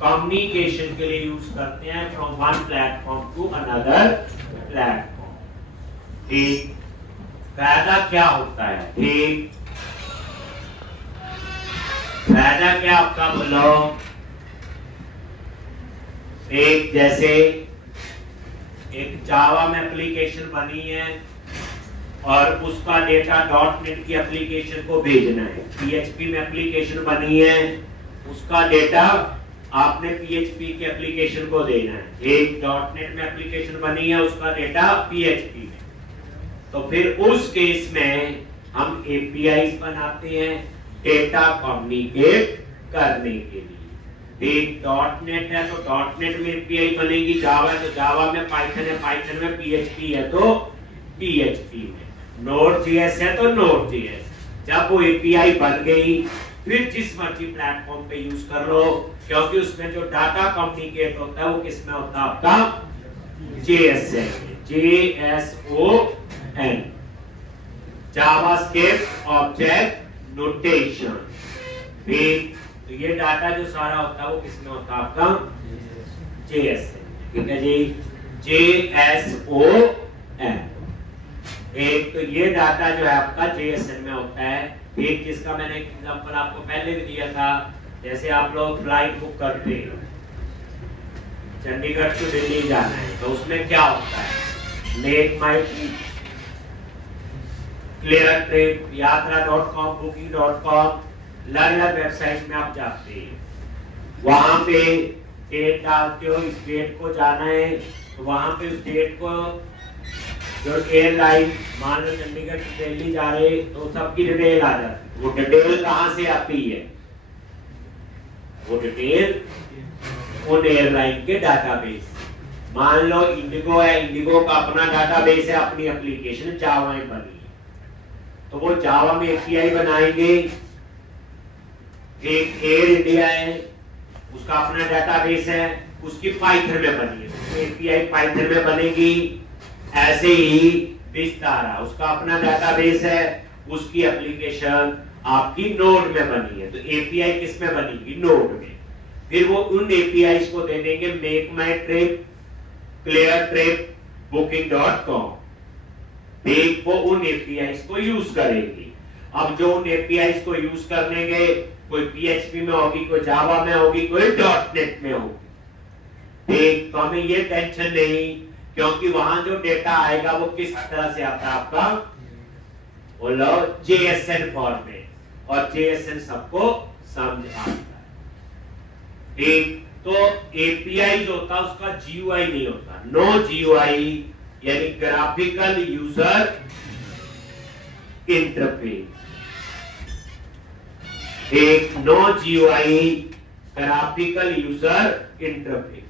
Communication के लिए use करते हैं from one platform to another platform. ठीक, फायदा क्या होता है? ठीक, फायदा क्या आपका बोलो? एक जैसे एक जावा में एप्लीकेशन बनी है और उसका डेटा .NET की एप्लीकेशन को भेजना है। PHP में एप्लीकेशन बनी है, उसका डेटा आपने PHP की एप्लीकेशन को देना है। एक .NET में एप्लीकेशन बनी है, उसका डेटा PHP में। तो फिर उस केस में हम APIs बनाते हैं डेटा कम्युनिकेट करने के लिए। एक .NET है तो .NET में API बनेगी, जावा है तो जावा में, पाइथन है पाइथन में, PHP है तो PHP में, Node.js है तो Node.js। जब वो API बन गई फिर जिस मर्जी प्लेटफॉर्म पे यूज कर लो, क्योंकि उसमें जो डाटा कम्युनिकेट होता है वो किसमें होता है? आपका JSON, JSON, JavaScript object notation. तो ये डाटा जो सारा होता है वो किसमें होता है? आपका JSON। ठीक है जी, JSON। एक तो ये डाटा जो है आपका JSON में होता है। एक जिसका मैंने एक एग्जांपल आपको पहले भी दिया था, जैसे आप लोग फ्लाइट बुक करते हैं, चंडीगढ़ से दिल्ली जाना है, तो उसमें क्या होता है? मेक माई क्लियर ट्रिप, यात्रा.com, booking.com, अलग-अलग वेबसाइट में आप जाते हैं, वहां पे डेट डालते हो, इस डेट को जाना है, तो वहां पे उस डेट को जो एयरलाइन, मान लो चंडीगढ़ से दिल्ली जा रहे, तो सबकी डिटेल आ जाती है। वो डिटेल कहां से आती है? वो डिटेल उन एयरलाइन के डाटाबेस। मान लो इंडिगो है, इंडिगो का अपना डाटाबेस है, अपनी एप्लीकेशन जावा में बनी है, तो वो जावा में API बनाएंगे। एक एयर इंडिया है, उसका अपना डाटाबेस है, उसकी पाइथन में बनी है, तो API पाइथन में बनेगी। ऐसे ही विस्तारा, उसका अपना डाटाबेस है, उसकी एप्लीकेशन आपकी नोड में बनी है, तो API किस में बनेगी? नोड में। फिर वो उन APIs को दे देंगे मेक माई ट्रिप, क्लियर ट्रिप, booking.com। फिर वो उन APIs को यूज करेंगे। अब जो उन APIs को यूज करने गए, कोई PHP में होगी, कोई जावा में होगी, कोई .NET में होगी। ठीक, तो हमें ये टेंशन नहीं, क्योंकि वहां जो डेटा आएगा वो किस तरह से आता है? आपका बोलो JSON फॉर्मेट, और JSOन सबको समझ आता है। ठीक, तो API जो होता है उसका GUI नहीं होता, नो GUI, यानी ग्राफिकल यूजर इंटरफेस। एक no GUI, graphical user interface.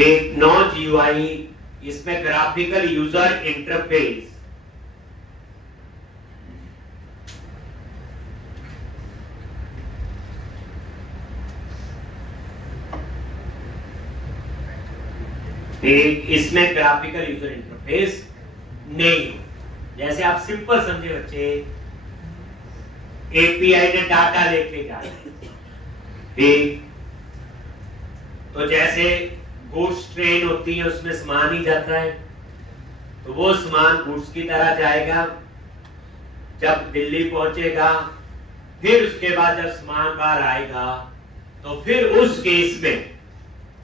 एक नो GUI, इसमें ग्राफिकल यूजर इंटरफेस। एक इसमें ग्राफिकल यूजर इंटरफेस नहीं। जैसे आप सिंपल समझे बच्चे, API ने डाटा लेके जाए, ठीक, तो जैसे गुड्स ट्रेन होती है, उसमें सामान ही जाता है, तो वो सामान गुड्स की तरह जाएगा, जब दिल्ली पहुंचेगा, फिर उसके बाद जब सामान बाहर आएगा, तो फिर उस केस में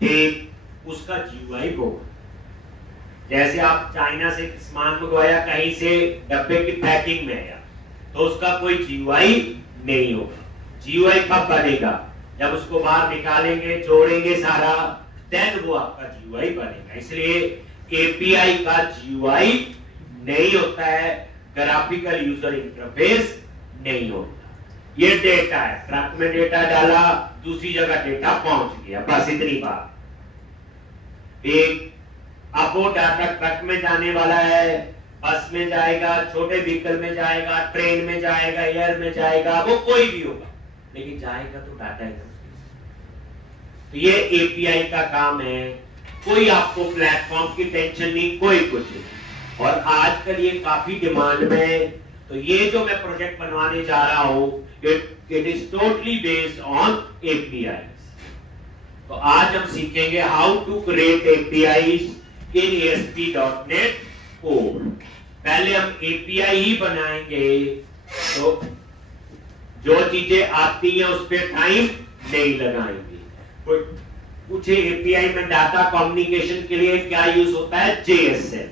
ठीक उसका GUI होगा। जैसे आप चाइना से सामान मंगवाया, कहीं से डब्बे की पैकिंग में आया, तो उसका कोई GUI नहीं होगा। GUI कब बनेगा? जब उसको बाहर निकालेंगे, जोड़ेंगे सारा, देन वो आपका GUI बनेगा। इसलिए API का GUI नहीं होता है, ग्राफिकल यूजर इंटरफेस नहीं होता। ये डेटा है, ट्रक में डेटा डाला, दूसरी जगह डेटा पहुंच गया, बस इतनी बात। एक अब वो डाटा ट्रक में जाने वाला है, बस में जाएगा, छोटे व्हीकल में जाएगा, ट्रेन में जाएगा, एयर में जाएगा, वो कोई भी होगा, लेकिन जाएगा तो डाटा है। तो ये API का काम है। कोई आपको प्लेटफॉर्म की टेंशन नहीं, कोई कुछ नहीं। और आजकल ये काफी डिमांड में है। तो ये जो मैं प्रोजेक्ट बनवाने जा रहा हूं, it is totally based on API. तो आज हम सीखेंगे how to create APIs in ASP.NET Core. पहले हम एपीआई ही बनाएंगे, तो जो चीजें आती हैं उस पर टाइम नहीं लगाएंगे। कुछ एपीआई में डाटा कम्युनिकेशन के लिए क्या यूज होता है, JSN।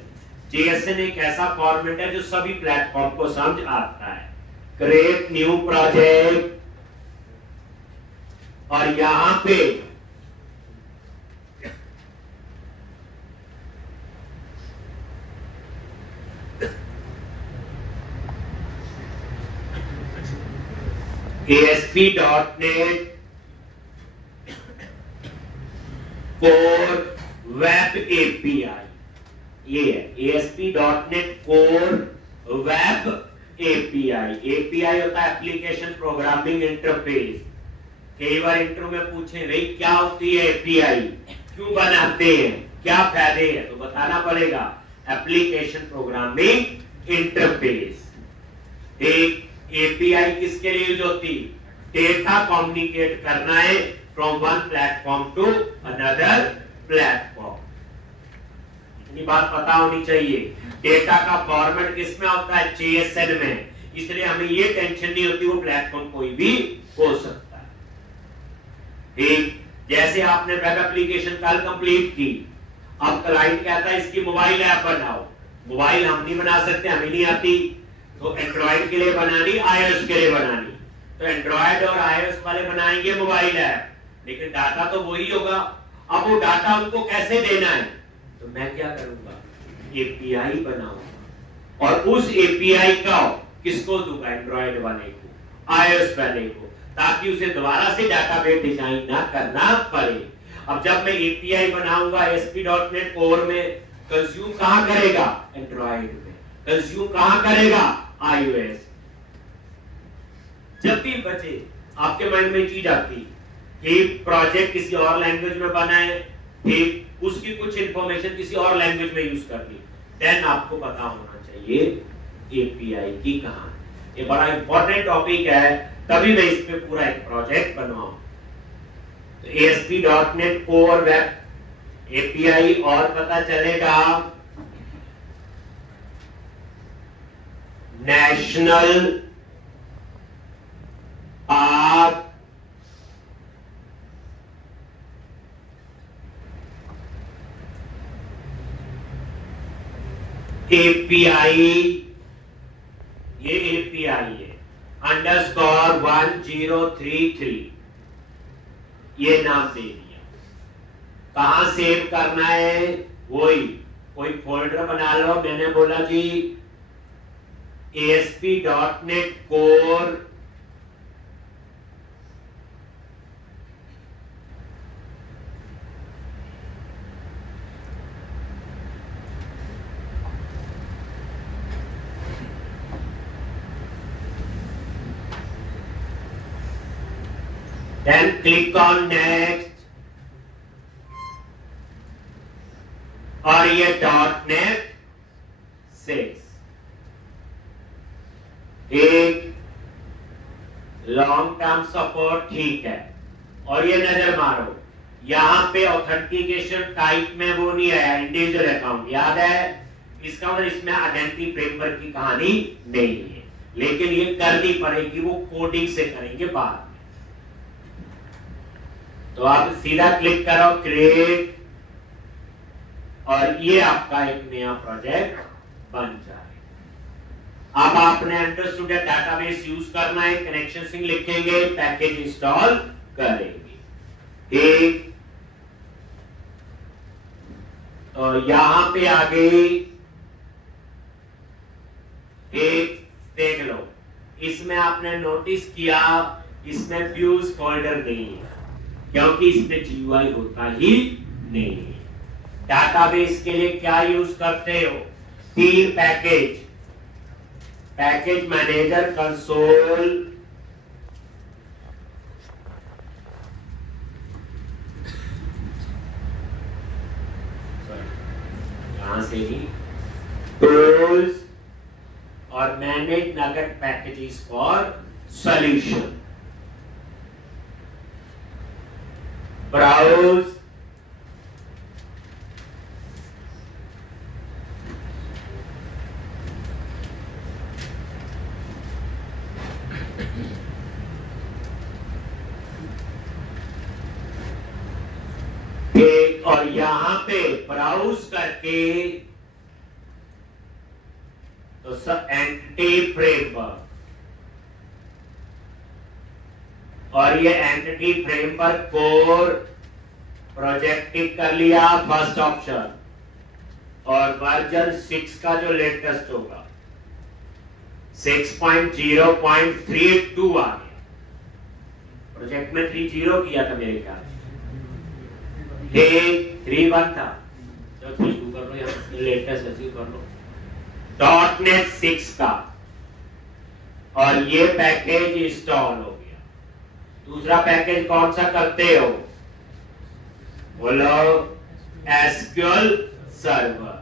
JSN एक ऐसा फॉर्मेट है जो सभी प्लेटफॉर्म को समझ आता है। क्रिएट न्यू प्रोजेक्ट, और यहां पे ASP.NET कोर वेब एपीआई, ये है ASP.NET core web API. API होता है एप्लीकेशन प्रोग्रामिंग इंटरफेस। कई बार इंटरव्यू में पूछे भाई क्या होती है एपीआई, क्यों बनाते हैं, क्या फायदे हैं, तो बताना पड़ेगा एप्लीकेशन प्रोग्रामिंग इंटरफेस। एक एपीआई किसके लिए यूज होती, डेटा कम्युनिकेट करना है from one platform to another platform. इतनी बात पता होनी चाहिए। डेटा का फॉर्मेट किसमें होता है, JSN में, इसलिए हमें ये टेंशन नहीं होती, वो प्लेटफॉर्म कोई भी हो सकता है। ठीक, जैसे आपने वेब एप्लीकेशन कल कंप्लीट की, अब क्लाइंट कहता है इसकी मोबाइल ऐप बनाओ। मोबाइल हम नहीं बना सकते, हमें नहीं आती, तो एंड्रॉइड के लिए बनानी, iOS के लिए बनानी, तो एंड्रॉइड और iOS वाले बनाएंगे मोबाइल ऐप, लेकिन डाटा तो वही होगा। अब वो डाटा उनको कैसे देना है, तो मैं क्या करूंगा, एपीआई बनाऊंगा, और उस एपीआई का किसको दूंगा, एंड्रॉइड वाले को, iOS वाले को, ताकि उसे दोबारा से डाटाबेस डिजाइन ना करना पड़े। अब जब मैं एपीआई बनाऊंगा ASP.NET कोर में, कंज्यूम कहां करेगा, एंड्रॉइड में, कंज्यूम कहां करेगा, iOS। जब भी बचे आपके माइंड में चीज आती कि प्रोजेक्ट किसी और लैंग्वेज में बना है, ठीक, उसकी कुछ इंफॉर्मेशन किसी और लैंग्वेज में यूज करनी, देन आपको पता होना चाहिए एपीआई की कहानी। ये बड़ा इंपॉर्टेंट टॉपिक है, तभी मैं इस पे पूरा एक प्रोजेक्ट बनवाऊं। तो ASP.NET कोर वेब एपीआई, और पता चलेगा नेशनल पार्क एपीआई, ये एपीआई है _1033, ये नाम दे दिया। कहां सेव करना है, वही कोई फोल्डर बना लो। मैंने बोला जी ASP.NET core then click on next, और ये .NET 6 एक लॉन्ग टर्म सपोर्ट, ठीक है। और ये नजर मारो, यहां पे ऑथेंटिकेशन टाइप में वो नहीं है, इंडिविजुअल अकाउंट, याद है, इसका मतलब इसमें आइडेंटिटी फ्रेमवर्क की कहानी नहीं है, लेकिन ये करनी पड़ेगी, वो कोडिंग से करेंगे बाद में। तो आप सीधा क्लिक करो क्रिएट, और ये आपका एक नया प्रोजेक्ट बन जाए। अब आपने अंडरस्टूड डेटाबेस यूज करना है, कनेक्शन सिंग लिखेंगे, पैकेज इंस्टॉल करेंगे, ठीक। तो यहां पे आगे एक देख लो, इसमें आपने नोटिस किया इसमें व्यूज फोल्डर नहीं है, क्योंकि इसमें GUI होता ही नहीं है। डाटाबेस के लिए क्या यूज करते हो, 3 पैकेज, पैकेज मैनेजर, कंसोल, यहां से ही tools or manage nugget packages for solution. Browse और यहां पे ब्राउज करके तो सब एंटिटी फ्रेमवर्क और ये एंटिटी फ्रेमवर्क कोर प्रोजेक्टिंग कर लिया फर्स्ट ऑप्शन और वर्जन 6 का जो लेटेस्ट होगा 6.0.32 आ गया। प्रोजेक्ट में 30 किया था मेरे ख्याल 3.1 था, जो 3.2 कर लो या लेटेस्ट ऐसे कर लो। .NET 6 का और ये पैकेज इंस्टॉल हो गया। दूसरा पैकेज कौन सा करते हो? बोलो SQL सर्वर।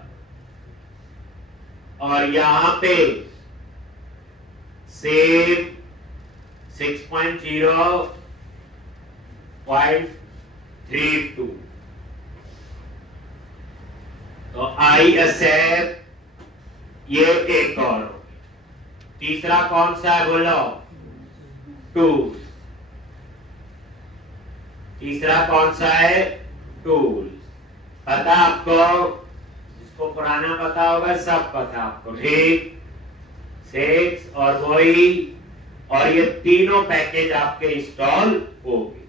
और यहां पे सेम 6.0.32 तो ISF ये एक और। तीसरा कौन सा है बोलो? टूल। तीसरा कौन सा है? टूल। पता आपको? जिसको पुराना पता होगा सब पता आपको, ठीक? 6 और वही और ये तीनों पैकेज आपके इंस्टॉल हो गए।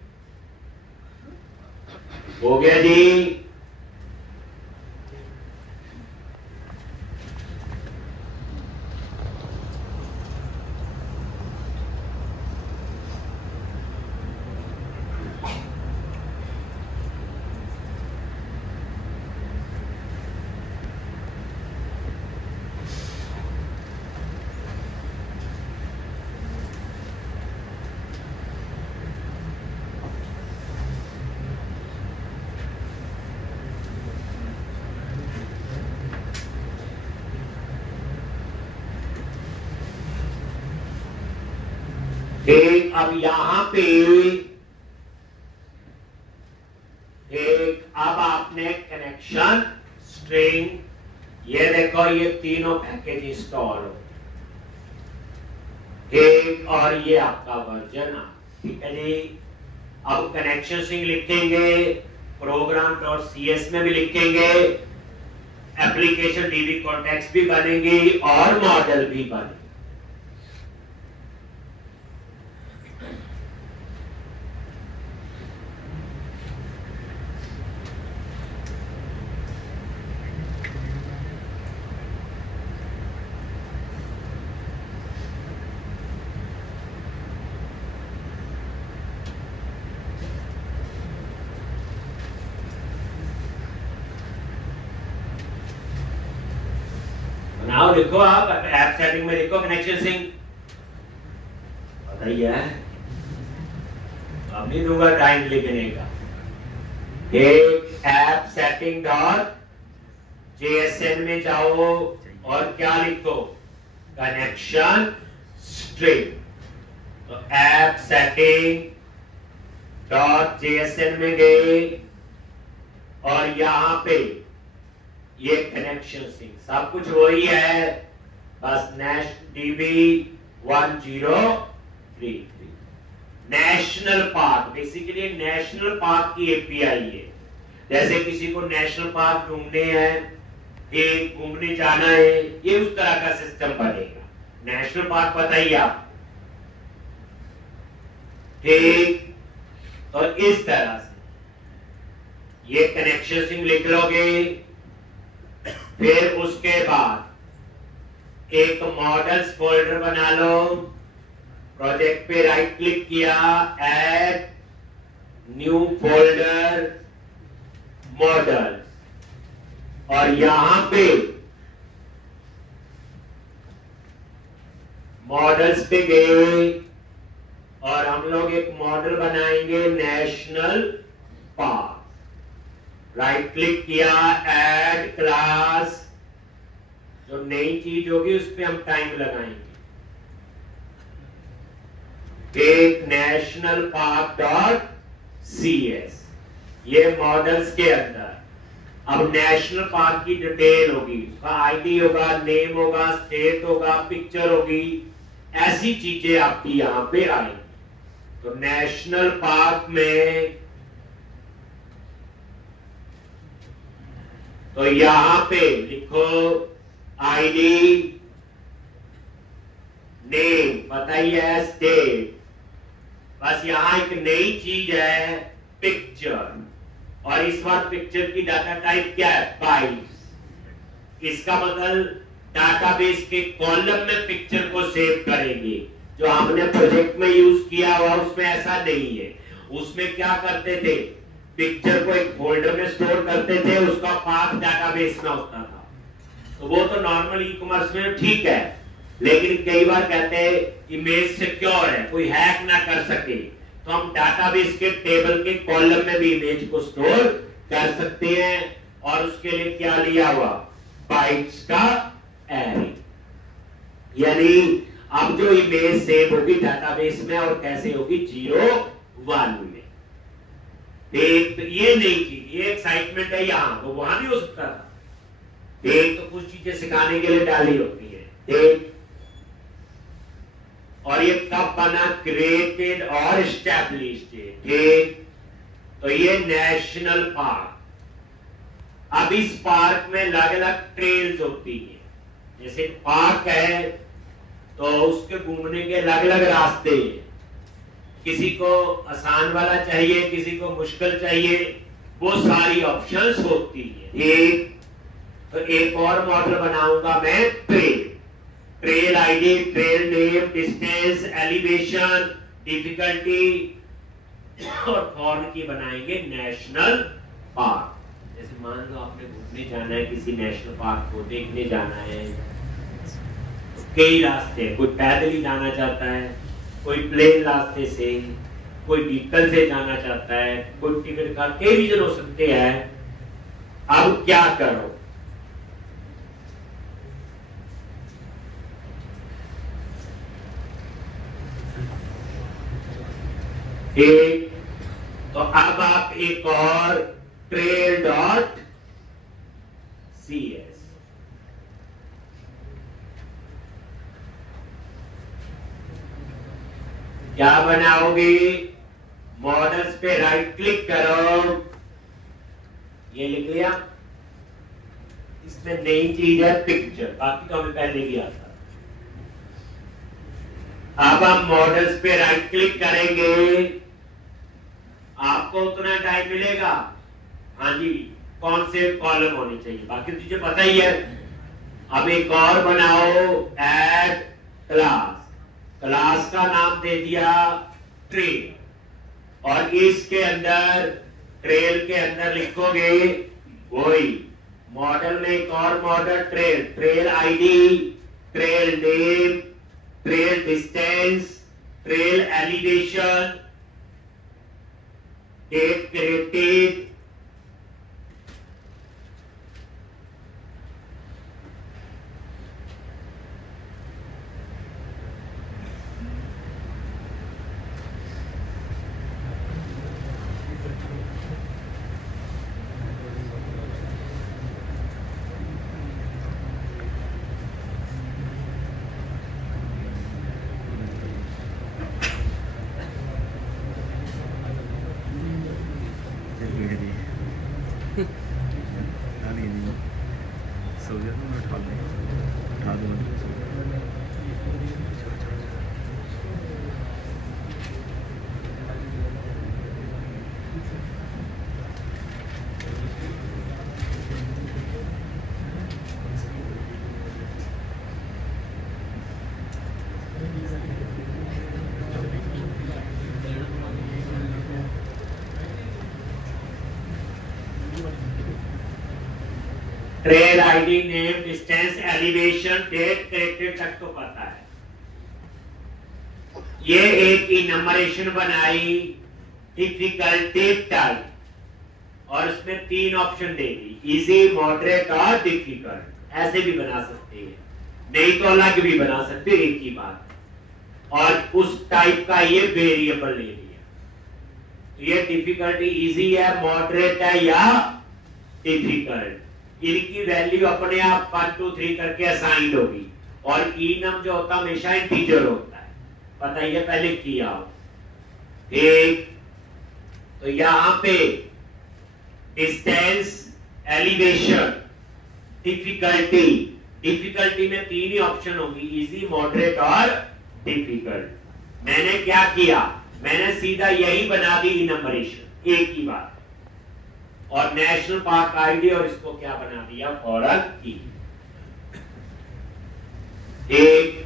हो गया जी। एक अब यहां पे अब आपने कनेक्शन स्ट्रिंग ये देखो ये तीनों पैकेज इंस्टॉल हो एक और ये आपका वर्जन ठीक है जी। अब कनेक्शन स्ट्रिंग लिखेंगे program.cs में भी लिखेंगे, एप्लीकेशन डीबी कॉन्टेक्स्ट भी बनेंगे और मॉडल भी बनेंगे। नाउ देखो आप ऐप सेटिंग में देखो कनेक्शन सिंह बताइए, अब नहीं दूंगा टाइम लिखने का। एक ऐप सेटिंग डॉट JSN में जाओ और क्या लिखो? Connection string. तो ऐप सेटिंग डॉट JSN में गए और यहां पे ये कनेक्शन सिंह सब कुछ वही है, बस DB1033 national park basically national park की एपीआई है। जैसे किसी को नेशनल पार्क घूमने हैं, एक घूमने जाना है, ये उस तरह का सिस्टम बनेगा। नेशनल पार्क बताइए आप, ठीक? तो इस तरह से ये कनेक्शन सिंह लिख लोगे। फिर उसके बाद एक मॉडल्स फोल्डर बना लो, प्रोजेक्ट पे राइट क्लिक किया, ऐड न्यू फोल्डर मॉडल्स और यहां पे मॉडल्स पे गए और हम लोग एक मॉडल बनाएंगे नेशनल पार्क। राइट क्लिक किया, ऐड क्लास जो नई चीज होगी उस पे हम टाइम लगाएंगे। एक नेशनल पार्क डॉट CS, ये मॉडल्स के अंदर अब नेशनल पार्क की डिटेल होगी, उसका आईडी होगा, नेम होगा, स्टेट होगा, पिक्चर होगी, ऐसी चीजें आपकी यहां पे आएंगी। तो नेशनल पार्क में तो यहां पे लिखो आईडी, नेम पता ही है, स्टेट, बस यहां एक नई चीज है पिक्चर, और इस बार पिक्चर की डाटा टाइप क्या है, बाइट्स। इसका मतलब डाटाबेस के कॉलम में पिक्चर को सेव करेंगे। जो हमने प्रोजेक्ट में यूज किया हुआ उसमें ऐसा नहीं है। उसमें क्या करते थे, पिक्चर को एक फोल्डर में स्टोर करते थे, उसका पाथ डाटाबेस में होता था। तो वो तो नॉर्मल ई कॉमर्स में ठीक है, लेकिन कई बार कहते हैं इमेज सिक्योर है, कोई हैक ना कर सके, तो हम डाटाबेस के टेबल के कॉलम में भी इमेज को स्टोर कर सकते हैं। और उसके लिए क्या लिया हुआ, बाइट्स का एरे। यानी अब जो इमेज सेव होगी डाटाबेस में और कैसे होगी, 0-1 में। एक ये नई चीज, ये एक्साइटमेंट है यहाँ, वो वहां भी हो सकता था। एक तो कुछ चीजें सिखाने के लिए डाली होती है, एक और ये कब बना, क्रिएटेड और एस्टैब्लिश्ड। ठीक, तो ये नेशनल पार्क। अब इस पार्क में अलग अलग ट्रेल्स होती है। जैसे पार्क है तो उसके घूमने के अलग अलग रास्ते हैं। किसी को आसान वाला चाहिए, किसी को मुश्किल चाहिए, वो सारी ऑप्शंस होती है। एक तो एक और मॉडल बनाऊंगा मैं, trail ID, trail name, distance, elevation, difficulty, और फॉर्म की बनाएंगे नेशनल पार्क। जैसे मान लो आपने घूमने जाना है, किसी नेशनल पार्क को देखने जाना है, तो कई रास्ते हैं, कोई पैदल ही जाना चाहता है, कोई प्लेन रास्ते से, कोई व्हीकल से जाना चाहता है, कोई टिकट का, कई रीजन हो सकते हैं। अब क्या करो, एक तो अब आप एक और ट्रेल डॉट CS, क्या बनाओगे, मॉडल्स पे राइट क्लिक करो, ये लिख लिया। इसमें नई चीज है पिक्चर, बाकी तो हमें पहले भी आता। अब हम मॉडल्स पे राइट क्लिक करेंगे, आपको उतना टाइम मिलेगा। हाँ जी, कौन से कॉलम होने चाहिए, बाकी तुझे पता ही है। अब एक और बनाओ, ऐड क्लास, क्लास का नाम दे दिया ट्रेल, और इसके अंदर ट्रेल के अंदर लिखोगे वही मॉडल में एक और model trail, trail ID, trail name, trail distance, trail elevation, date created, trail ID, name, distance, elevation, date created तक तो पता है। ये एक इनमरेशन बनाई, डिफिकल्टी टाइप, और इसमें 3 ऑप्शन देगी, इजी, मॉडरेट और डिफिकल्ट। ऐसे भी बना सकते हैं, नहीं तो अलग भी बना सकते, एक ही बात। और उस टाइप का ये वेरिएबल ले लिया, तो ये डिफिकल्टी इजी है, मॉडरेट है या डिफिकल्ट, इनकी वैल्यू अपने आप 1 2 3 करके असाइन होगी। और इनम जो होता है हमेशा इंटीजर होता है, बताइए पहले किया हो। एक तो यहां पे डिस्टेंस, एलिवेशन, डिफिकल्टी, डिफिकल्टी में 3 ही ऑप्शन होंगी, इजी, मॉडरेट और डिफिकल्ट। मैंने क्या किया, मैंने सीधा यही बना दी इनम्बरेशन, एक ही बात। और नेशनल पार्क आईडी और इसको क्या बना दिया, फॉरन की। एक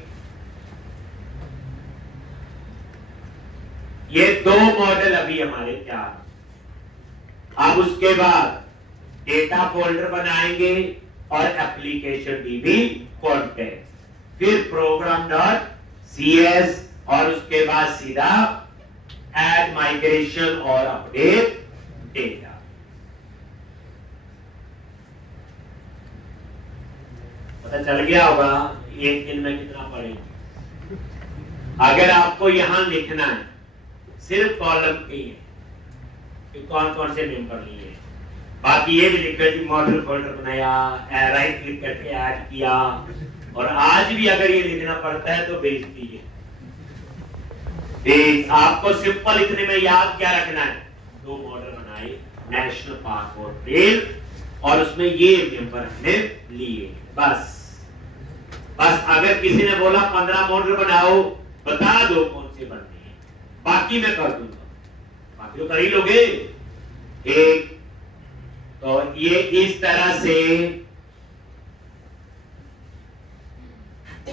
ये 2 मॉडल अभी हमारे तैयार। अब उसके बाद डेटा फोल्डर बनाएंगे और एप्लीकेशन डीबी कॉन्टेक्स्ट, फिर प्रोग्राम डॉट सीएस और उसके बाद सीधा ऐड माइग्रेशन और अपडेट डेटा। पता चल गया होगा एक दिन में कितना पढ़ेंगे। अगर आपको यहां लिखना है सिर्फ कॉलम के है कि कौन कौन से मेंबर लिए, बाकी ये भी लिखा कि मॉडल फोल्डर बनाया, राइट क्लिक करके ऐड किया, और आज भी अगर ये लिखना पड़ता है तो बेइज्जती है। आपको सिंपल लिखने में याद क्या रखना है, 2 मॉडल बनाए, नेशनल पार्क और ट्रेल, और उसमें ये मेंबर हमने लिए, बस। बस अगर किसी ने बोला 15 मॉडल बनाओ, बता दो कौन से बनने हैं, बाकी मैं कर दूंगा, बाकी तो कर ही लोगे। एक तो ये इस तरह से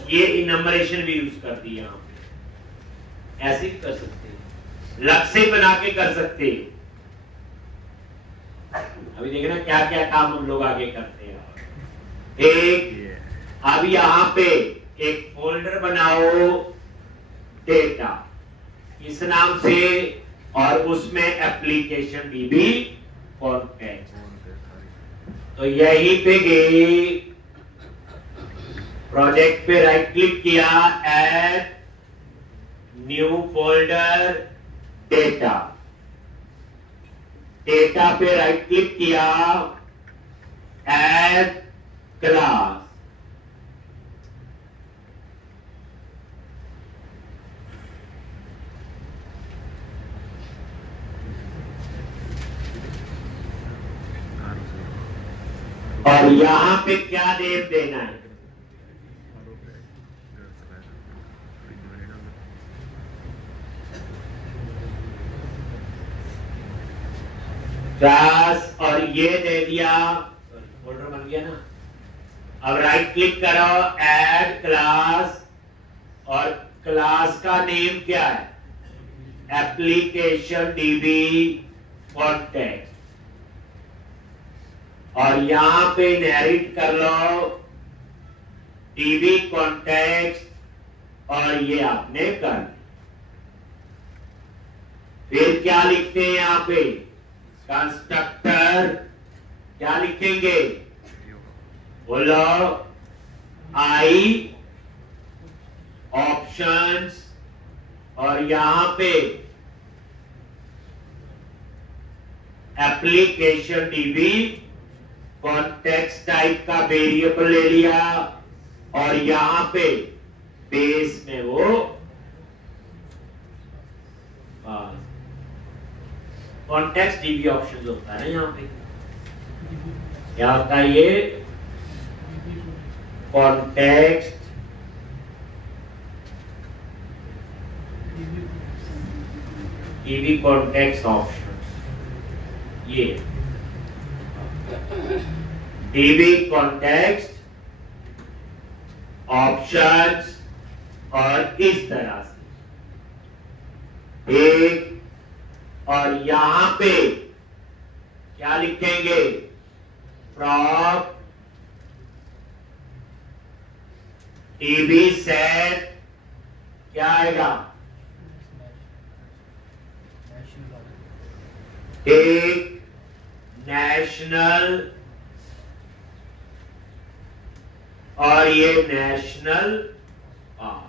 ये इनम्बरेशन भी यूज कर दी, यहां पे ऐसे भी कर सकते हैं, लग से बना के कर सकते हैं। अभी देखना क्या क्या काम हम लोग आगे करते हैं। एक अब यहां पे एक फोल्डर बनाओ डेटा इस नाम से, और उसमें एप्लीकेशन डीबी कॉन्टेक्स्ट। तो यहीं पे गए, प्रोजेक्ट पे राइट क्लिक किया, add new folder data, data पे राइट क्लिक किया, ऐड क्लास, और यहां पे क्या नेम देना है, क्लास, और ये दे दिया, फोल्डर बन गया ना। अब राइट क्लिक करो, ऐड क्लास, और क्लास का नेम क्या है, एप्लीकेशन डीबी कॉन्टेक्स्ट, और यहां पे इनहेरिट कर लो डीबी कॉन्टेक्स्ट, और ये आपने कर। फिर क्या लिखते हैं यहां पे, कंस्ट्रक्टर, क्या लिखेंगे, बोलो, आई ऑप्शंस, और यहां पे एप्लीकेशन डीबी कॉन्टेक्स्ट टाइप का वेरिएबल ले लिया, और यहां पे बेस में वो कॉन्टेक्स्ट डीबी ऑप्शन होता है ना, यहाँ पे क्या होता है, ये कॉन्टेक्स्ट डीबी कॉन्टेक्स्ट ऑप्शन, ये डीबी कॉन्टेक्स्ट ऑप्शंस, और इस तरह से एक, और यहां पे क्या लिखेंगे, फ्रॉम डीबी सेट, क्या आएगा, एक नेशनल और ये नेशनल पार्क।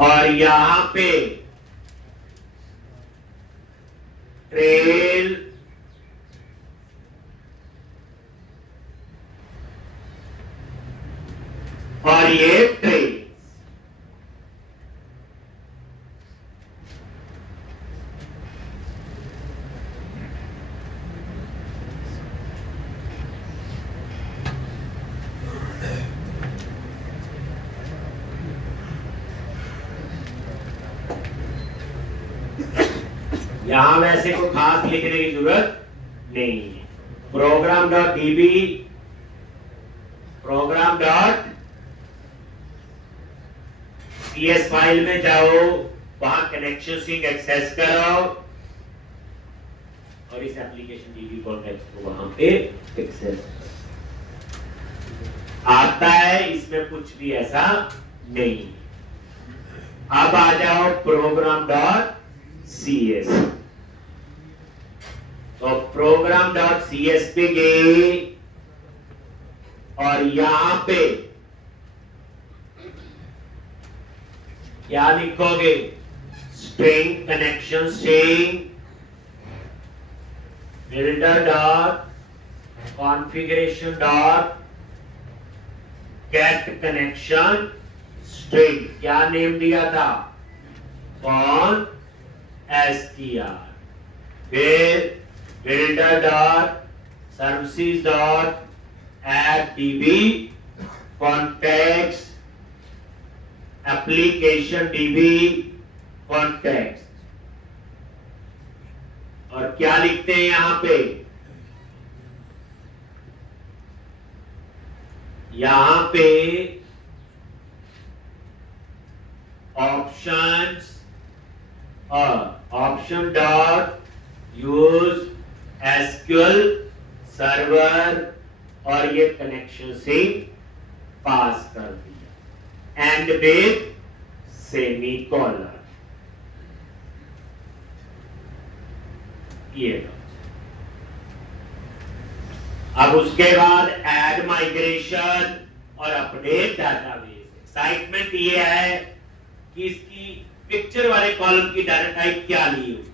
और यहां पे ट्रेल और ये ट्रेल। यहां वैसे कोई खास लिखने की जरूरत नहीं है। program.db program.cs फाइल में जाओ, वहां कनेक्शन स्ट्रिंग एक्सेस करो और इस एप्लीकेशन डीबी कॉन्टेक्स्ट को वहां पे एक्सेस आता है। इसमें कुछ भी ऐसा नहीं। अब आ जाओ program.cs। तो program.cs पे गए और यहां पे क्या लिखोगे? String connection string builder dot configuration dot get connection string। क्या नेम दिया था? कौन? str। फिर builder dot services dot add db context application db context। और क्या लिखते हैं यहां पे? यहां पे ऑप्शंस और option dot use SQL server और ये कनेक्शन से पास कर दिया एंड विद सेमीकोलन। ये अब उसके बाद ऐड माइग्रेशन और अपडेट डाटाबेस। एक्साइटमेंट ये है कि इसकी पिक्चर वाले कॉलम की डाटा टाइप क्या ली हुई।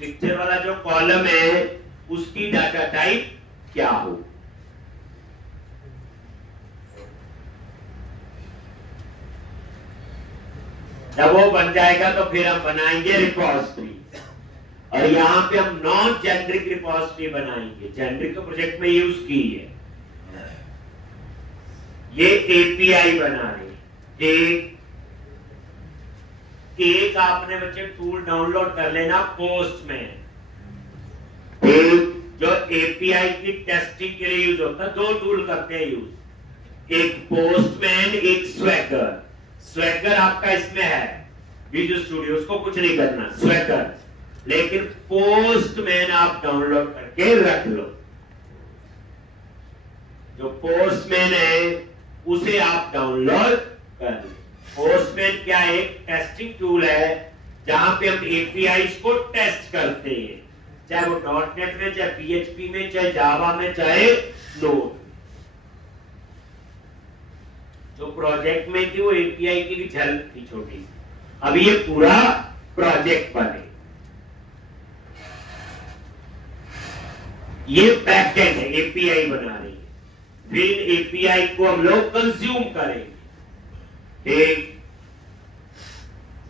पिक्चर वाला जो कॉलम है उसकी डाटा टाइप क्या हो। जब वो बन जाएगा तो फिर हम बनाएंगे रिपोजिटरी और यहां पे हम नॉन जेनरिक रिपोजिटरी बनाएंगे। जेनरिक तो प्रोजेक्ट में यूज की है। ये एपीआई बना रहे। एक आपने बच्चे टूल डाउनलोड कर लेना पोस्टमैन। जो एपीआई की टेस्टिंग के लिए यूज होता है, दो टूल करते हैं यूज, एक पोस्टमैन एक स्वैगर। स्वैगर आपका इसमें है विजुअल स्टूडियो, उसको कुछ नहीं करना स्वैगर, लेकिन पोस्टमैन आप डाउनलोड करके रख लो। जो पोस्टमैन है उसे आप डाउनलोड कर लो। पोस्टमैन क्या है? एक टेस्टिंग टूल है जहां पे हम एपीआईज को टेस्ट करते हैं, चाहे वो .NET में, चाहे PHP में, चाहे जावा में, चाहे नोड। जो प्रोजेक्ट में थी वो एपीआई की झलक थी छोटी सी, अभी ये पूरा प्रोजेक्ट बने। ये बैकएंड है, एपीआई बना रही है। फिर एपीआई को हम लोग कंज्यूम करेंगे। ठीक,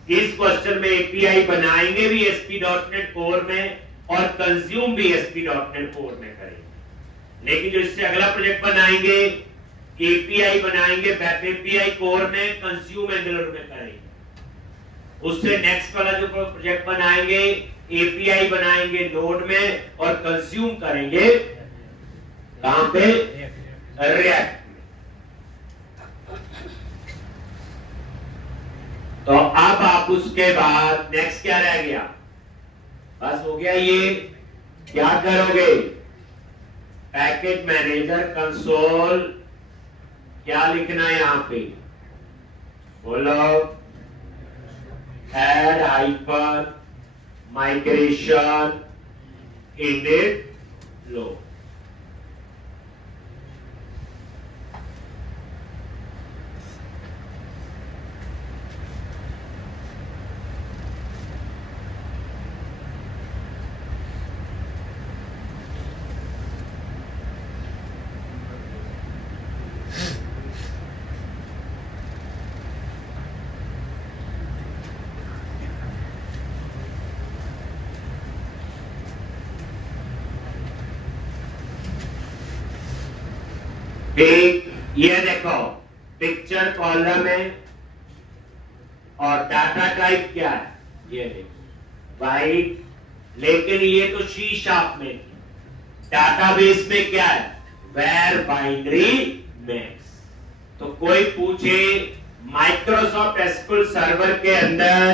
इस क्वेश्चन में एपीआई बनाएंगे भी ASP.NET Core में और कंज्यूम भी ASP.NET Core में करेंगे। लेकिन जो इससे अगला प्रोजेक्ट बनाएंगे, एपीआई बनाएंगे वेब एपीआई कोर में, कंज्यूम एंगुलर में करेंगे। उससे नेक्स्ट वाला जो प्रोजेक्ट बनाएंगे, एपीआई बनाएंगे नोड में और कंज्यूम करेंगे कहां पे? रिएक्ट। तो अब आप उसके बाद नेक्स्ट क्या रह गया? बस हो गया। ये क्या करोगे? पैकेज मैनेजर कंसोल क्या लिखना है यहां पे? बोलो, ऐड हाइपर माइग्रेशन इंडेड लो। एक ये देखो पिक्चर कॉलम है और डाटा टाइप क्या है, ये देखो बाइट, लेकिन ये तो सी शार्प में, डाटाबेस में क्या है, वेर बाइनरी मैक्स। तो कोई पूछे माइक्रोसॉफ्ट एसक्यूएल सर्वर के अंदर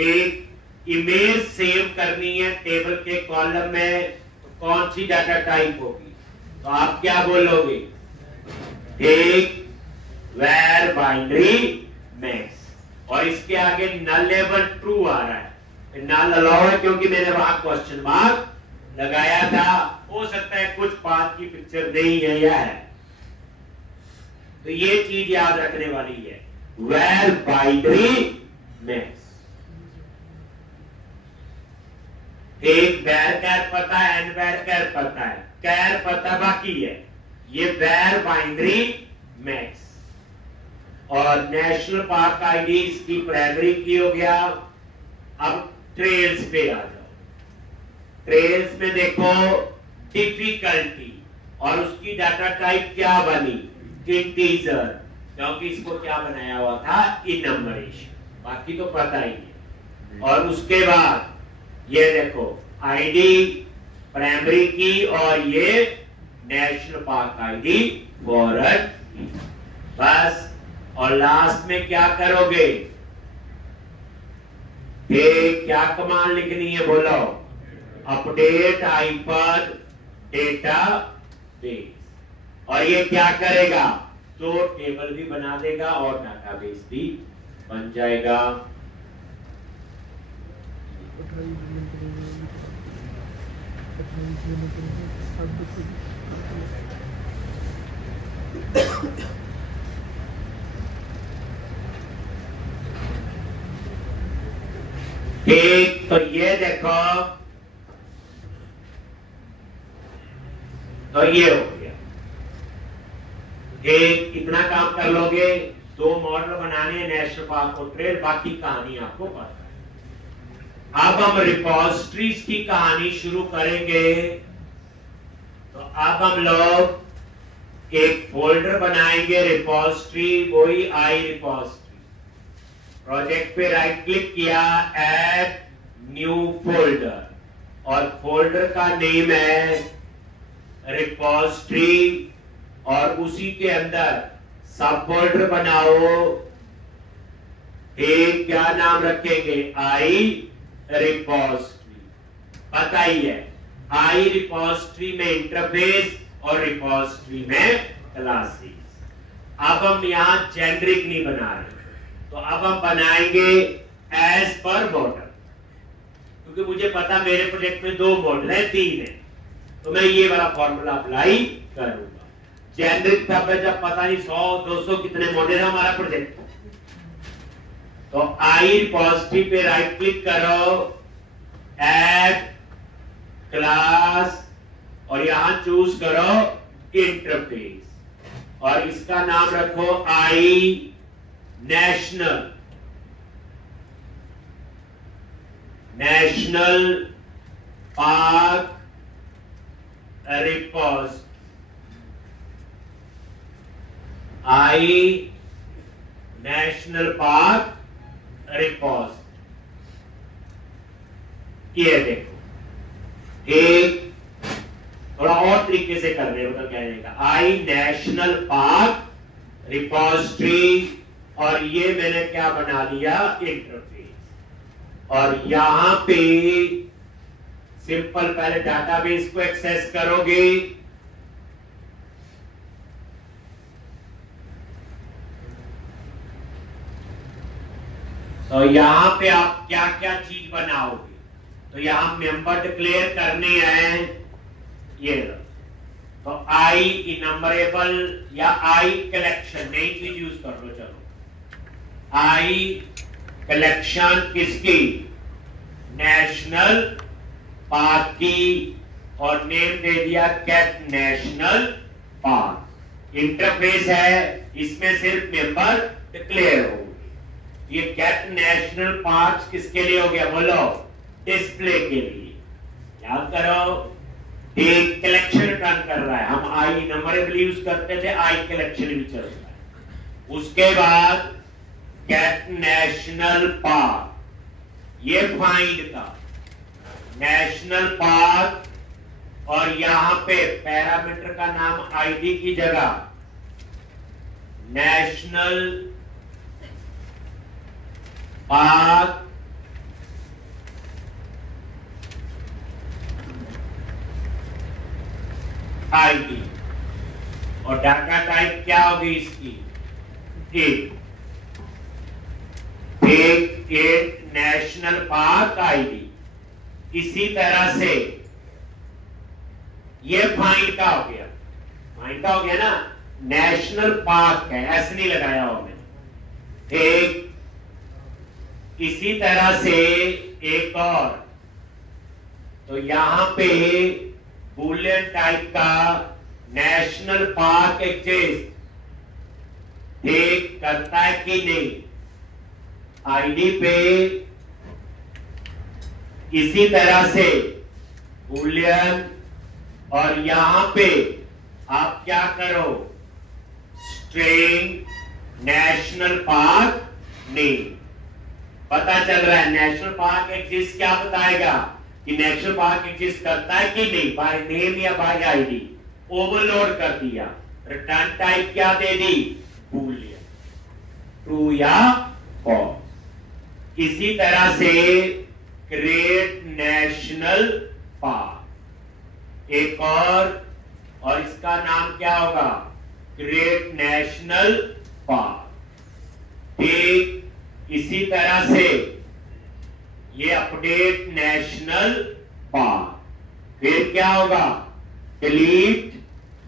एक इमेज सेव करनी है टेबल के कॉलम में, तो कौन सी डाटा टाइप होगी, तो आप क्या बोलोगे, एक वेर बाइनरी मैक्स, और इसके आगे नल लेवल ट्रू आ रहा है, नल अलाउ है क्योंकि मैंने वहां क्वेश्चन मार्क लगाया था, हो सकता है कुछ बात की पिक्चर नहीं है या है, तो ये चीज याद रखने वाली है, वेर बाइनरी मैक्स। एक बैर कैर पता है, एन बैर कैर पता है, कैर पता बाकी है, ये बैर बाइनरी मैक्स। और नेशनल पार्क आईडी इसकी प्राइमरी की हो गया। अब ट्रेल्स पे आ जाओ, ट्रेल्स में देखो डिफिकल्टी, और उसकी डाटा टाइप क्या बनी, इंटीजर, क्योंकि इसको क्या बनाया हुआ था, इनम्बरेशन, बाकी तो पता ही है। और उसके बाद ये देखो आईडी प्राइमरी की, और ये नेशनल पार्क आईडी फॉरवर्ड की, बस। और लास्ट में क्या करोगे, ये क्या कमांड लिखनी है बोलो, अपडेट हाइपर डेटा बेस, और ये क्या करेगा, तो टेबल भी बना देगा और डाटाबेस भी बन जाएगा। ठीक, तो ये देखो, तो ये हो गया, एक इतना काम कर लोगे, दो मॉडल बनाने, नेशनल पार्क और ट्रेल, बाकी कहानी आपको पता है। अब हम रिपोजिटरीज की कहानी शुरू करेंगे। तो अब हम लोग एक फोल्डर बनाएंगे रिपोजिटरी, वही आई रिपोजिटरी। प्रोजेक्ट पे राइट क्लिक किया, ऐड न्यू फोल्डर, और फोल्डर का नेम है रिपोजिटरी, और उसी के अंदर सब फोल्डर बनाओ। एक क्या नाम रखेंगे, आई रिपोजिटरी, पता ही है, आई रिपोजिटरी में इंटरफेस और रिपोजिटरी में क्लासेस। अब हम यहां जेनरिक नहीं बना रहे, तो अब हम बनाएंगे एज पर मॉडल, क्योंकि मुझे पता मेरे प्रोजेक्ट में 2 मॉडल है, 3 है, तो मैं ये वाला फॉर्मूला अप्लाई करूंगा। जेनरिक था जब पता नहीं 100-200 कितने मॉडल है हमारा प्रोजेक्ट, तो आई रिपोजिटरी पे राइट क्लिक करो, ऐड क्लास, और यहां चूज करो इंटरफेस, और इसका नाम रखो आई नेशनल पार्क रिपोजिटरी, आई नेशनल पार्क रिपोजिटरी। ये देखो, एक थोड़ा और तरीके से कर रहे हो, तो क्या रहेगा, आई नेशनल पार्क रिपोजिटरी, और ये मैंने क्या बना लिया, इंटरफेस। और यहां पे सिंपल पहले डाटाबेस को एक्सेस करोगे, तो यहां पे आप क्या क्या चीज बनाओगे, तो यहां मेंबर डिक्लेयर करने हैं ये। तो आई इनम्बरेबल या आई कलेक्शन, नई चीज यूज कर लो। चलो आई कलेक्शन किसकी? नेशनल पार्क की, और नेम दे दिया कैट नेशनल पार्क। इंटरफेस है, इसमें सिर्फ मेंबर डिक्लेयर होंगे। ये कैट नेशनल पार्क किसके लिए हो गया बोलो? डिस्प्ले के लिए। याद करो, एक कलेक्शन रिटर्न कर रहा है। हम आई नंबरेबल यूज करते थे, आई कलेक्शन भी चल रहा है। उसके बाद कैट नेशनल पार्क, ये फाइंड का नेशनल पार्क, और यहां पे पैरामीटर का नाम आईडी की जगह नेशनल पार्क आईडी, और डाटा टाइप क्या होगी इसकी? एक नेशनल पार्क आईडी। इसी तरह से ये फाइंड का हो गया, फाइंड का हो गया ना, नेशनल पार्क है, ऐसे नहीं लगाया हो मैंने। एक इसी तरह से एक और, तो यहां पे बुलियन टाइप का नेशनल पार्क एग्जिस्ट ठीक करता है कि नहीं आईडी पे। इसी तरह से बुलियन, और यहां पे आप क्या करो? String national park name. पता चल रहा है नेशनल पार्क एग्जिस्ट क्या बताएगा कि नेशनल पार्क एग्जिस्ट करता है कि नहीं, बाय नेम या बाय आईडी। ओवरलोड कर दिया। रिटर्न टाइप क्या दे दी? बूलियन, ट्रू या फॉल्स। इसी तरह से क्रिएट नेशनल पार्क एक और इसका नाम क्या होगा? Create national park. ठीक इसी तरह से ये अपडेट नेशनल पार्क, फिर क्या होगा? Delete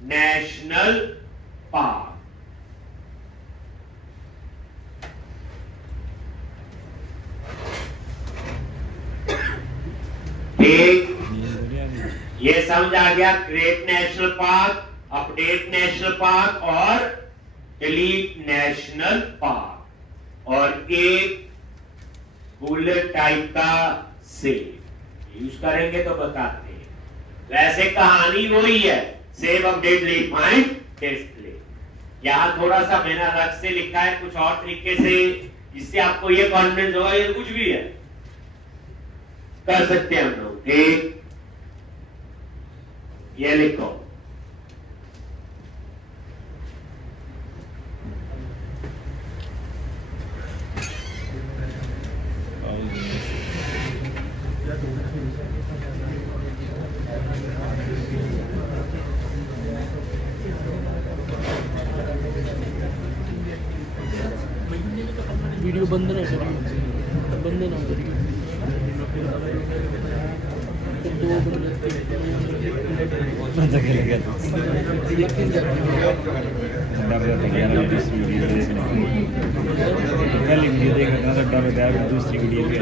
national park. ठीक, ये समझ आ गया? Create national park, update national park और डिलीट नेशनल पार्क, और एक बुलेट टाइप का सेव यूज करेंगे तो बताते हैं। वैसे कहानी वही है, save update delete find display. यहां थोड़ा सा मैंने अलग से लिखा है कुछ और तरीके से, जिससे आपको ये कॉन्फिडेंस होगा ये कुछ भी है कर सकते हैं हम लोग। ठीक, ये लिखो वीडियो बंद ना करिए, बंद ना करिए। दो बंदा खेलेगा डर रहता है यार, दूसरी वीडियो देखने पहली वीडियो देख रहा था, डर रहता है दूसरी वीडियो भी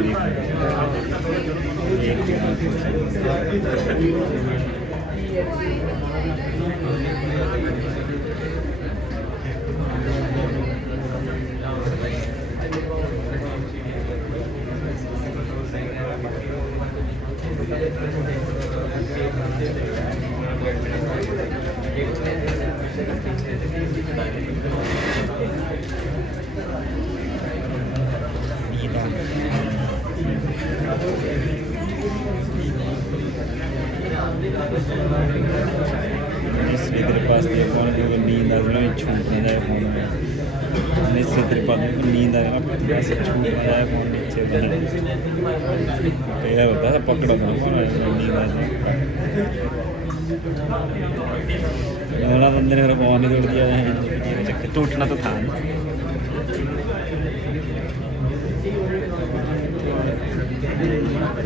इसलिए तेरे पास ये फोन क्योंकि नींद आ रही है, छूट ना जाए फोन में। इससे तेरे पास नींद आ रही है, ऐसे छूट ना जाए फोन नीचे बना होता है, पकड़ा था नींद आ जाए। बंदे ने मेरा फोन ही तोड़ दिया है, टूटना तो था नहीं।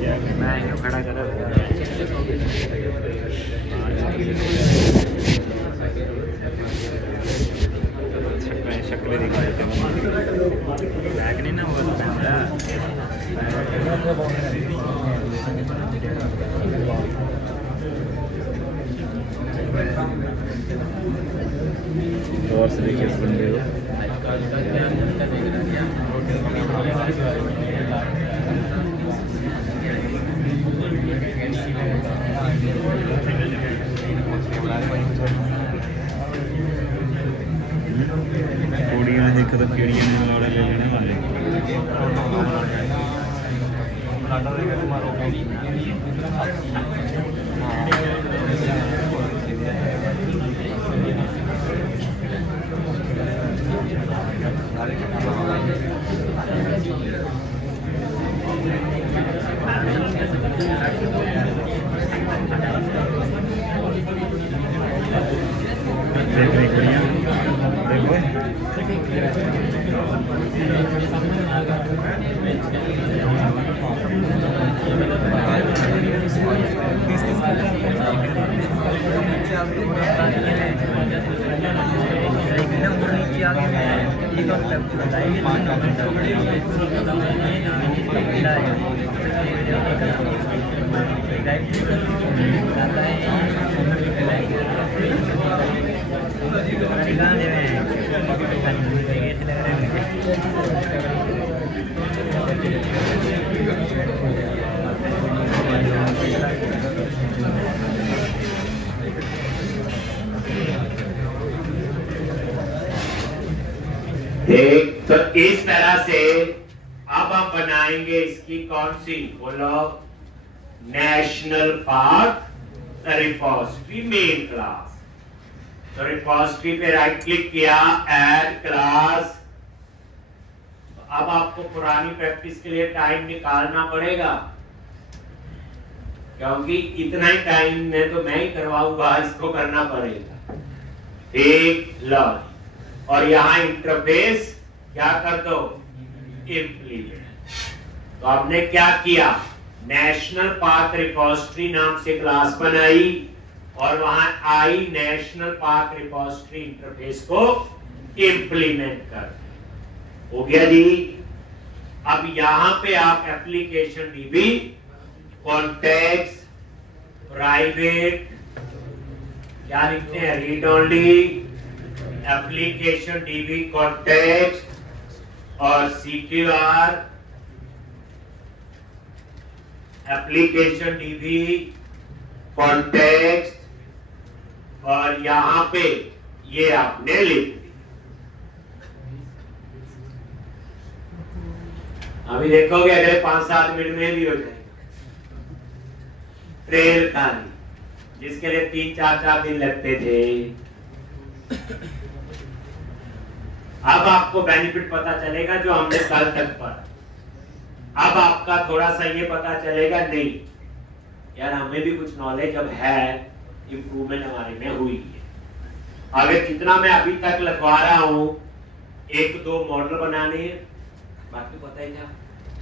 क्या मैं इनको खड़ा कर शक्ल दिखा देते बैग नहीं ना हुआ कैमरा गौर से देखिए इस बंदे को कुड़ियाँ देखो तो किड़ियाँ वाले ले लेने वाले देख रही कुड़ियाँ देख तो इस तरह से अब हम बनाएंगे इसकी कौन सी बोलो national park repository main class. तो रिपोजिटरी पे राइट क्लिक किया ऐड क्लास। अब आपको पुरानी प्रैक्टिस के लिए टाइम निकालना पड़ेगा क्योंकि इतना ही टाइम में तो मैं ही करवाऊंगा, इसको करना पड़ेगा। ठीक लो और यहाँ इंटरफेस क्या कर दो इम्प्लीमेंट। तो आपने क्या किया नेशनल पार्क रिपोजिटरी नाम से क्लास बनाई और वहां आई नेशनल पार्क रिपोजिटरी इंटरफेस को इम्प्लीमेंट कर हो गया जी। अब यहां पे आप एप्लीकेशन डीबी कॉन्टेक्स्ट प्राइवेट क्या लिखते हैं read only application dB context और CTR एप्लीकेशन डीबी कॉन्टेक्स्ट और यहां पे ये आपने लिख दी। अभी देखोगे अगले 5-7 मिनट में भी हो जाएगा। ट्रेल खाली जिसके लिए 3-4 दिन लगते थे। अब आपको बेनिफिट पता चलेगा जो हमने कल तक पढ़ा। अब आपका थोड़ा सा ये पता चलेगा नहीं यार हमें भी कुछ नॉलेज अब है, इंप्रूवमेंट हमारे में हुई है। अगर जितना मैं अभी तक लिखवा रहा हूं 1-2 मॉडल बनाने हैं, बाकी पता ही था।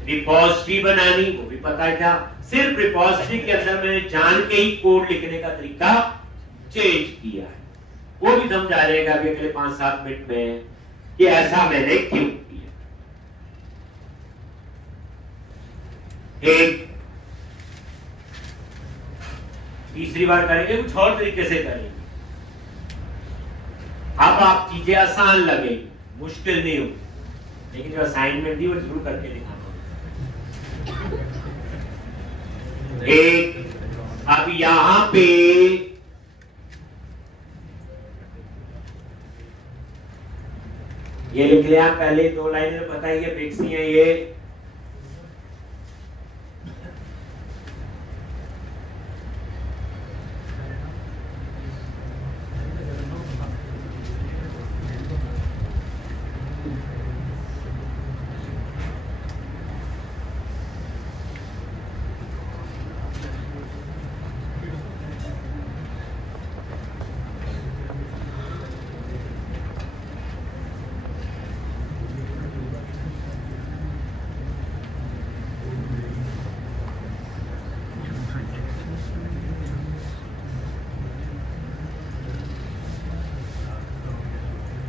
रिपोजिटरी बनानी वो भी पता ही था। सिर्फ रिपोजिटरी के अंदर मैंने जान के ही कोड लिखने का तरीका चेंज किया है। वो भी समझ आ जाएगा अभी अगले 5-7 मिनट में कि ऐसा मैंने क्यों किया। एक तीसरी बार करेंगे कुछ और तरीके से करेंगे। अब आप चीजें आसान लगेंगी, मुश्किल नहीं होगी, लेकिन जो असाइनमेंट दी वो जरूर करके दिखाना। एक अब यहां पे ये लिख लिया, पहले 2 लाइनें तो पता ही है फिक्स ही है ये।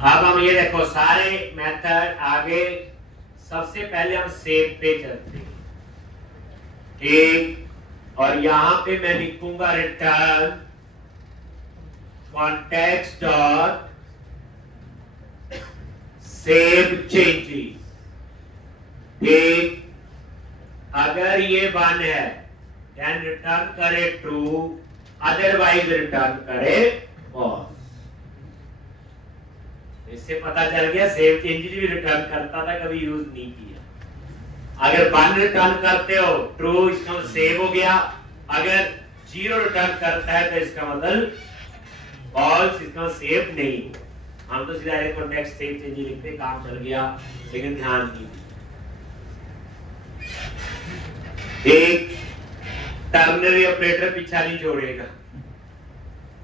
अब हम ये देखो सारे मेथड आगे, सबसे पहले हम सेव पे चलते हैं, ठीक। और यहां पे मैं लिखूंगा return context dot save changes, ठीक। अगर ये 1 है देन रिटर्न करे ट्रू, अदरवाइज रिटर्न करे फॉल्स। इससे पता चल गया सेव चेंजेस भी रिटर्न करता था, कभी यूज नहीं किया। अगर 1 रिटर्न करते हो ट्रू, इसका मतलब सेव हो गया। अगर 0 रिटर्न करता है तो इसका मतलब फॉल्स, इसका सेव नहीं। हम तो सीधा एक कॉन्टेक्स्ट सेव चेंजेस लिखते, काम चल गया, लेकिन ध्यान दीजिए एक टर्मिनरी ऑपरेटर पीछा नहीं छोड़ेगा,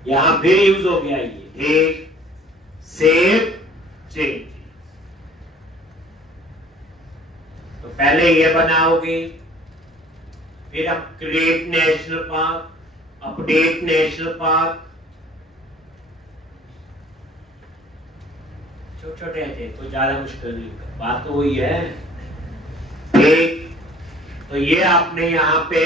यहां फिर यूज हो गया ये एक सेव चेंज। तो पहले ये बनाओगे, फिर हम create national park, update national park, छोटे छोटे हैं तो ज्यादा मुश्किल नहीं, बात तो वही है, ठीक। तो ये आपने यहां पे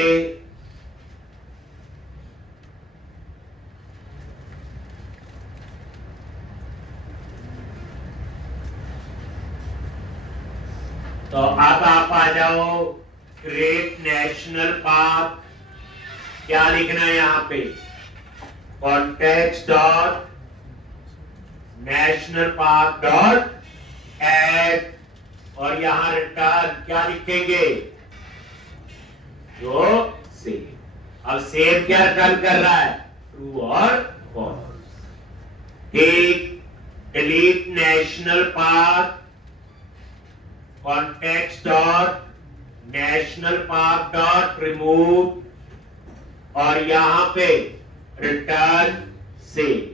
तो अब आप आ जाओ क्रिएट नेशनल पार्क, क्या लिखना है यहां पे, context dot national park dot add, और यहां रिटर्न क्या लिखेंगे, जो सेव। अब सेव क्या रिटर्न कर रहा है, ट्रू और फॉल्स, ठीक। Delete national park, context dot national park dot remove, और यहां पे return save.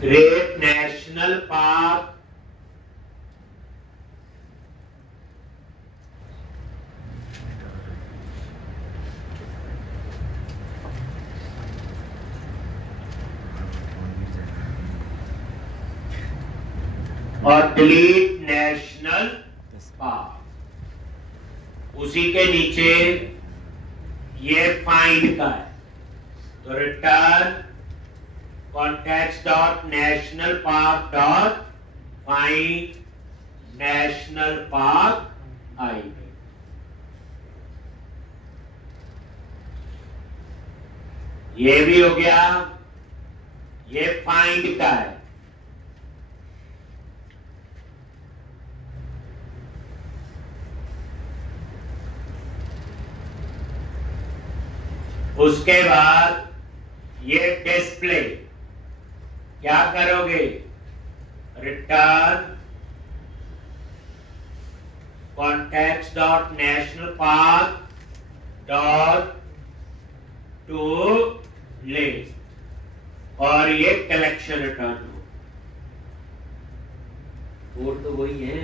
Create national park, और डिलीट नेशनल पार्क। उसी के नीचे ये फाइंड का है, तो return context dot national park dot find national park I. ये भी हो गया, ये फाइंड का है। उसके बाद ये डिस्प्ले, क्या करोगे, return context dot national park dot to list, और ये कलेक्शन रिटर्न हो, और तो वही है।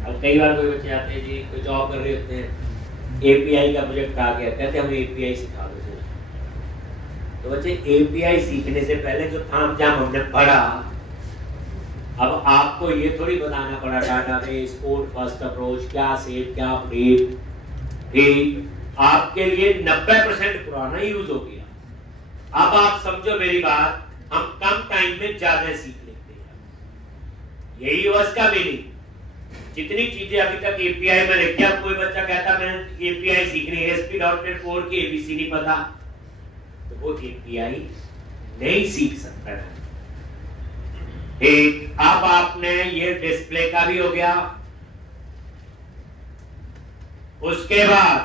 अब कई बार कोई बच्चे आते हैं जी, कोई जॉब कर रहे होते हैं, एपीआई का प्रोजेक्ट आ गया, कहते हैं हमें एपीआई सिखा दो। तो बच्चे एपीआई सीखने से पहले जो थाम जाम हमने पढ़ा, अब आपको ये थोड़ी बताना पड़ा डाटाबेस, कोड फर्स्ट अप्रोच, क्या सेव क्या अपडेट, ठीक। आपके लिए 90% पुराना यूज हो गया। अब आप समझो मेरी बात, हम कम टाइम में ज्यादा सीख लेते हैं, यही है उसका मीनिंग। जितनी चीजें अभी तक एपीआई में लिखी, अब कोई बच्चा कहता मैंने एपीआई सीखनी है, ASP.NET Core की एबीसी नहीं पता, तो वो एपीआई नहीं सीख सकता है, ठीक। अब आपने ये डिस्प्ले का भी हो गया। उसके बाद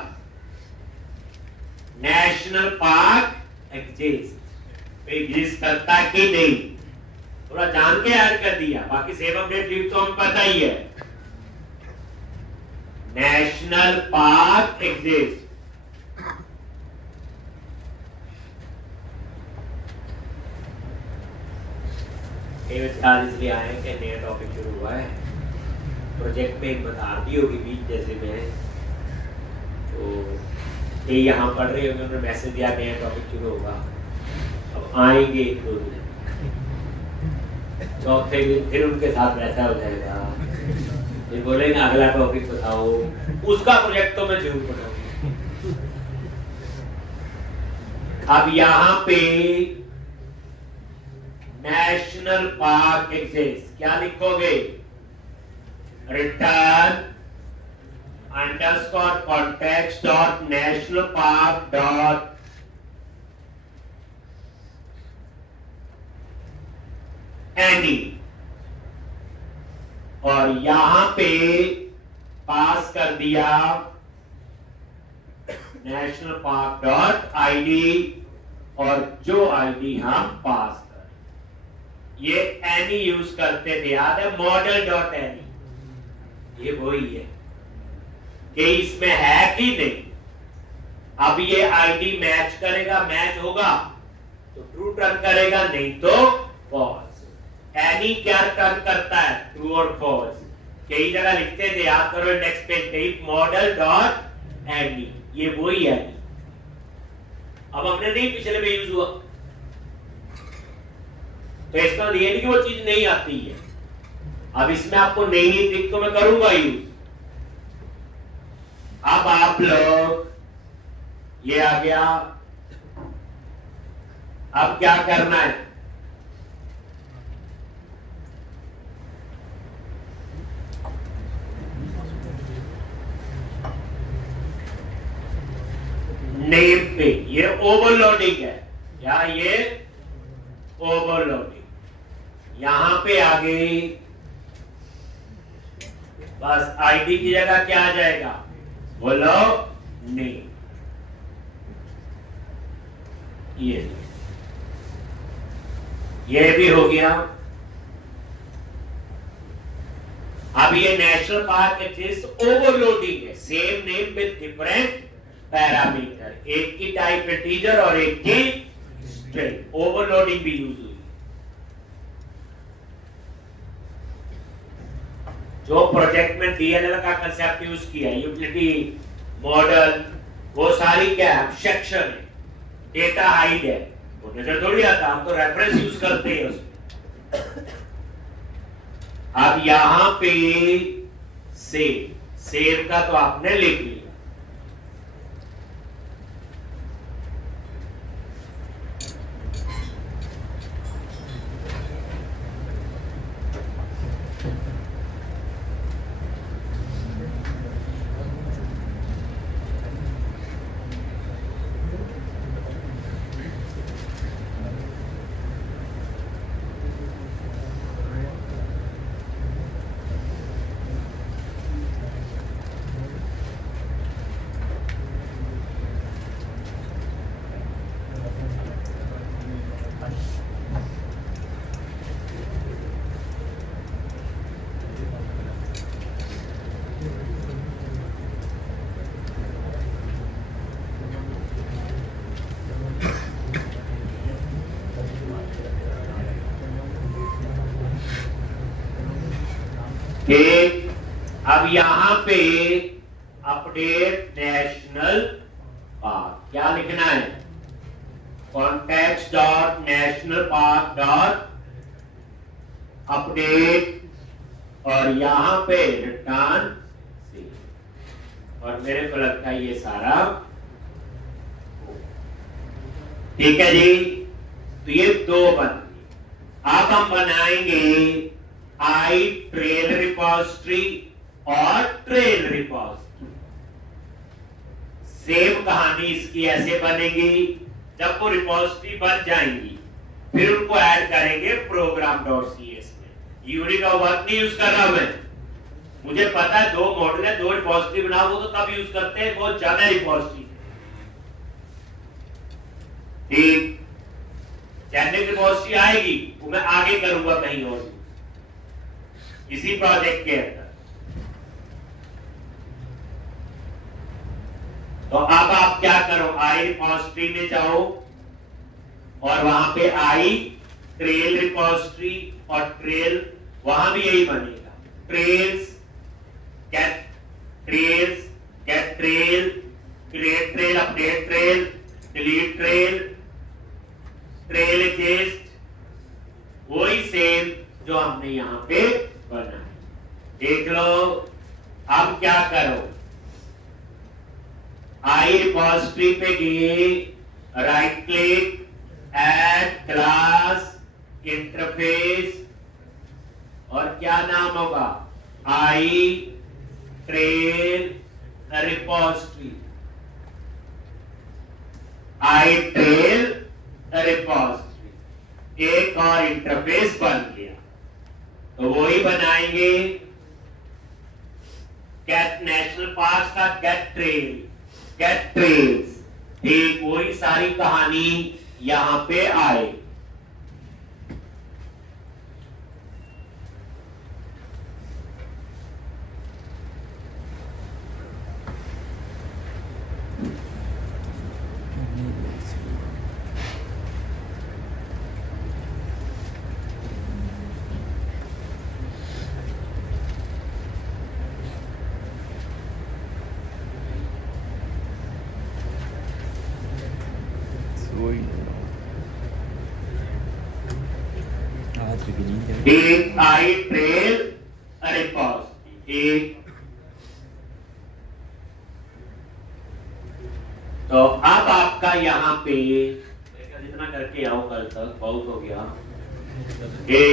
नेशनल पार्क एग्जिस्ट करता कि नहीं, थोड़ा जान के ऐड कर दिया, बाकी सेव अपडेट लीव तो हमें पता ही है। नेशनल पार्क एग्जिस्ट, आज इसलिए आए हैं कि नया टॉपिक शुरू हुआ है प्रोजेक्ट में, एक बता दी होगी बीच जैसे में, तो ये यहाँ पढ़ रहे होंगे, उन्होंने मैसेज दिया नया टॉपिक शुरू होगा। अब आएंगे 1-2 दिन, चौथे दिन फिर उनके साथ वैसा हो जाएगा, फिर बोलेंगे अगला टॉपिक बताओ, उसका प्रोजेक्ट तो मैं जरूर बनाऊंगा। अब यहाँ पे नेशनल पार्क एग्जिस्ट, क्या लिखोगे? Return underscore context dot national park dot any, और यहां पे पास कर दिया नेशनल पार्क डॉट आईडी, और जो आईडी हम पास कर, ये एनी यूज करते थे, याद है? मॉडल डॉट एनी, ये वही है कि इसमें है कि नहीं। अब ये आईडी मैच करेगा, मैच होगा तो ट्रू टर्न करेगा, नहीं तो फॉल्स। एनी क्या टर्न करता है? ट्रू और फॉल्स। कई जगह लिखते थे, याद करो इंडेक्स पे, कई मॉडल डॉट एनी, ये वही है। अब हमने नहीं, पिछले में यूज हुआ, तो इसका ये नहीं कि वो चीज नहीं आती है। अब इसमें आपको नहीं दिख तो मैं करूंगा यूज। अब आप लोग, ये आ गया, अब क्या करना है? नेम पे ये ओवरलोडिंग है, क्या ये ओवरलोडिंग? यहां पे आ गई, बस आईडी की जगह क्या आ जाएगा? बोलो, नेम। ये भी हो गया। अब ये नेशनल पार्क एग्जिस्ट ओवरलोडिंग है, same name with different parameter, एक की टाइप इंटीजर और एक की स्ट्रिंग, ओवरलोडिंग भी यूज हुई। जो प्रोजेक्ट में डीएलएल का कंसेप्ट यूज किया, यूटिलिटी मॉडल, वो सारी क्या है? सेक्शन है, डेटा हाइड है, वो नजर थोड़ी आता, हम तो रेफरेंस यूज करते हैं उसमें। अब यहां पे सेव का तो आपने लिख लिया। ठीक, अब यहां पे अपडेट नेशनल पार्क, क्या लिखना है? Context dot national park dot update, और यहां पे रिटर्न सी, और मेरे को लगता है ये सारा ठीक है जी। तो ये 2 बन गए। अब हम बनाएंगे आई ट्रेल रिपोजिटरी और ट्रेल रिपोजिटरी। सेम कहानी इसकी ऐसे बनेगी, जब वो रिपोजिटरी बन जाएंगी फिर उनको ऐड करेंगे program.cs में। यूनिट ऑफ वर्क नहीं यूज कर रहा मैं, मुझे पता है 2 मॉडल है, 2 रिपोजिटरी बनाओ, वो तो तब यूज करते हैं बहुत ज्यादा रिपोजिटरी। ठीक, जेनेरिक रिपोजिटरी आएगी वो मैं आगे करूंगा कहीं और, इसी प्रोजेक्ट के अंदर। तो अब आप क्या करो, आई रिपोजिटरी में जाओ और वहां पे आई ट्रेल रिपोजिटरी और ट्रेल, वहां भी यही बनेगा। Trails, get trails, get trail, create trail, update trail, delete trail, trail adjust, वही सेम जो हमने यहां पे बना है। देख लो, अब क्या करो, आई रिपोजिटरी पे गए, right click, add class interface, और क्या नाम होगा, आई ट्रेल रिपोजिटरी, आई ट्रेल रिपोजिटरी, एक और इंटरफेस बन गया। तो वही बनाएंगे गेट नेशनल पार्क का गेट ट्रेल, गेट ट्रेल्स, ठीक वही सारी कहानी यहां पे आए। एक आई ट्रेल रिपोजिटरी, एक। तो अब आपका यहाँ पे जितना करके आओ कल तक बहुत हो गया।